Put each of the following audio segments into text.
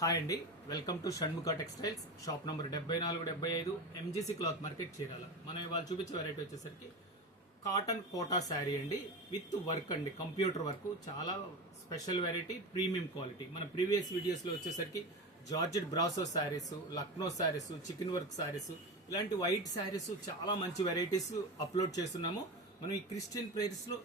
Hi అండి, welcome to Shanmukha textiles. Shop number 7475 MGC cloth market Chirala. మనం ఇవాళ చూపించే వెరైటీ వచ్చేసరికి కాటన్ కోటా శారీ అండి, విత్ వర్క్ అండి, కంప్యూటర్ వర్క్. చాలా స్పెషల్ వెరైటీ, ప్రీమియం క్వాలిటీ. మన ప్రీవియస్ వీడియోస్లో వచ్చేసరికి georgette brasso saris, Lucknow saris, chicken work saris, ఇలాంటి వైట్ శారీస్ చాలా మంచి వెరైటీస్ అప్లోడ్ చేస్తున్నాము. మనం ఈ క్రిస్టియన్ ప్రేయర్స్ లో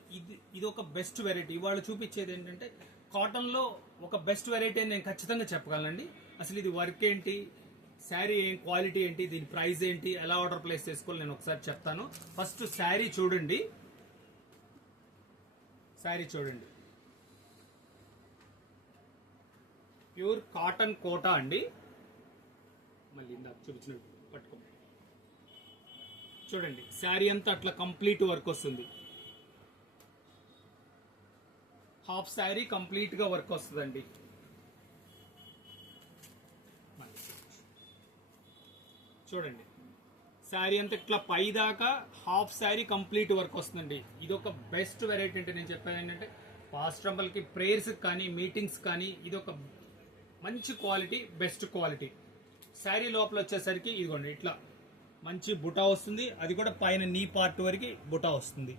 ఇది ఒక బెస్ట్ వెరైటీ. ఇవాళ చూపించేది ఏంటంటే కాటన్ లో ఒక బెస్ట్ వెరైటీ అని నేను ఖచ్చితంగా చెప్పగలనండి. అసలు ఇది వర్క్ ఏంటి, శారీ ఏం క్వాలిటీ ఏంటి, దీని ప్రైస్ ఏంటి, ఎలా ఆర్డర్ ప్లేస్ చేసుకోవాలి నేను ఒకసారి చెప్తాను. ఫస్ట్ శారీ చూడండి, శారీ చూడండి, ప్యూర్ కాటన్ కోటా అండి. మళ్ళీ ఇందాక చూపించినట్టు పట్టుకో, చూడండి శారీ అంతా అట్లా కంప్లీట్ వర్క్ వస్తుంది. హాఫ్ శారీ కంప్లీట్ గా వర్క్ వస్తుందండి. చూడండి శారీ అంతా ఇట్లా పై దాకా హాఫ్ శారీ కంప్లీట్ వర్క్ వస్తుందండి. ఇది ఒక బెస్ట్ వెరైటీ. అంటే నేను చెప్పేది ఏంటంటే పాస్టంబల్ కి, ప్రేయర్స్ కానీ, మీటింగ్స్ కానీ ఇది ఒక మంచి క్వాలిటీ, బెస్ట్ క్వాలిటీ. శారీ లోపల వచ్చేసరికి ఇదిగోండి ఇట్లా మంచి బుటా వస్తుంది. అది కూడా పైన నీ పార్ట్ వరకు బుటా వస్తుంది.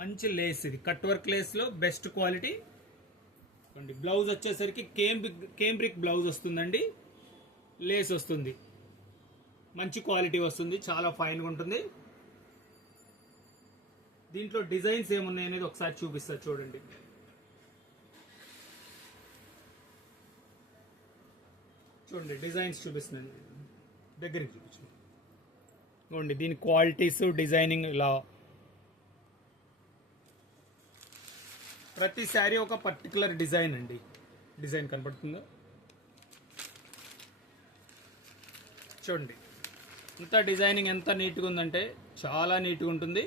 మంచి లేస్, ఇది కట్ వర్క్ లేస్ లో బెస్ట్ క్వాలిటీ. బ్లౌజ్ వచ్చేసరికి కేంబ్రిక్ బ్లౌజ్ వస్తుందండి, లేస్ వస్తుంది, మంచి క్వాలిటీ వస్తుంది, చాలా ఫైన్ గా ఉంటుంది. దీంట్లో డిజైన్స్ ఏమున్నాయి అనేది ఒకసారి చూపిస్తా చూడండి. చూడండి డిజైన్స్ చూపిస్తున్నాను, దగ్గరికి చూపించండి. దీని క్వాలిటీస్, డిజైనింగ్ ఇలా ప్రతి శారీ ఒక పర్టికులర్ డిజైన్ అండి. డిజైన్ కనపడుతుందా? చూడండి ఇంత డిజైనింగ్ ఎంత నీట్గా ఉందంటే చాలా నీట్గా ఉంటుంది.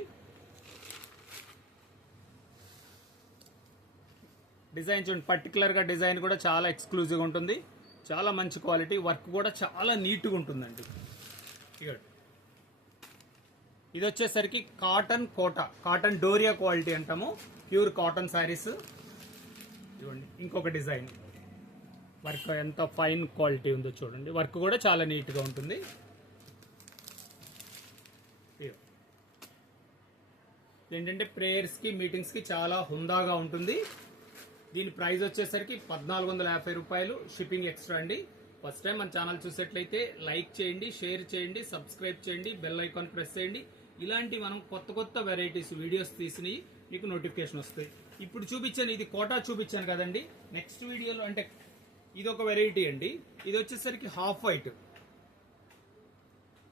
డిజైన్ చూడండి, పర్టికులర్గా డిజైన్ కూడా చాలా ఎక్స్క్లూజివ్గా ఉంటుంది. చాలా మంచి క్వాలిటీ, వర్క్ కూడా చాలా నీట్గా ఉంటుందండి. ఇది వచ్చేసరికి cotton Kota, cotton Doria quality అంటాము, ప్యూర్ కాటన్ శారీస్. చూడండి ఇంకొక డిజైన్, వర్క్ ఎంత ఫైన్ క్వాలిటీ ఉందో చూడండి. వర్క్ కూడా చాలా నీట్గా ఉంటుంది. ఏంటంటే ప్రేయర్స్కి, మీటింగ్స్కి చాలా హుందాగా ఉంటుంది. దీని ప్రైస్ వచ్చేసరికి 1450 రూపాయలు, షిప్పింగ్ ఎక్స్ట్రా అండి. ఫస్ట్ టైం మన ఛానల్ చూసేట్లయితే లైక్ చేయండి, షేర్ చేయండి, సబ్స్క్రైబ్ చేయండి, బెల్ ఐకాన్ ప్రెస్ చేయండి. ఇలాంటి మనం కొత్త కొత్త వెరైటీస్ వీడియోస్ తీసినవి మీకు నోటిఫికేషన్ వస్తాయి. ఇప్పుడు చూపించాను, ఇది కోటా చూపించాను కదండి. నెక్స్ట్ వీడియోలో అంటే ఇది ఒక వెరైటీ అండి. ఇది వచ్చేసరికి హాఫ్ వైట్,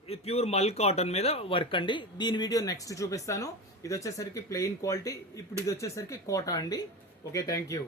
ఇది ప్యూర్ మల్ కాటన్ మీద వర్క్ అండి. దీని వీడియో నెక్స్ట్ చూపిస్తాను. ఇది వచ్చేసరికి ప్లెయిన్ క్వాలిటీ. ఇప్పుడు ఇది వచ్చేసరికి కోటా అండి. Okay, thank you.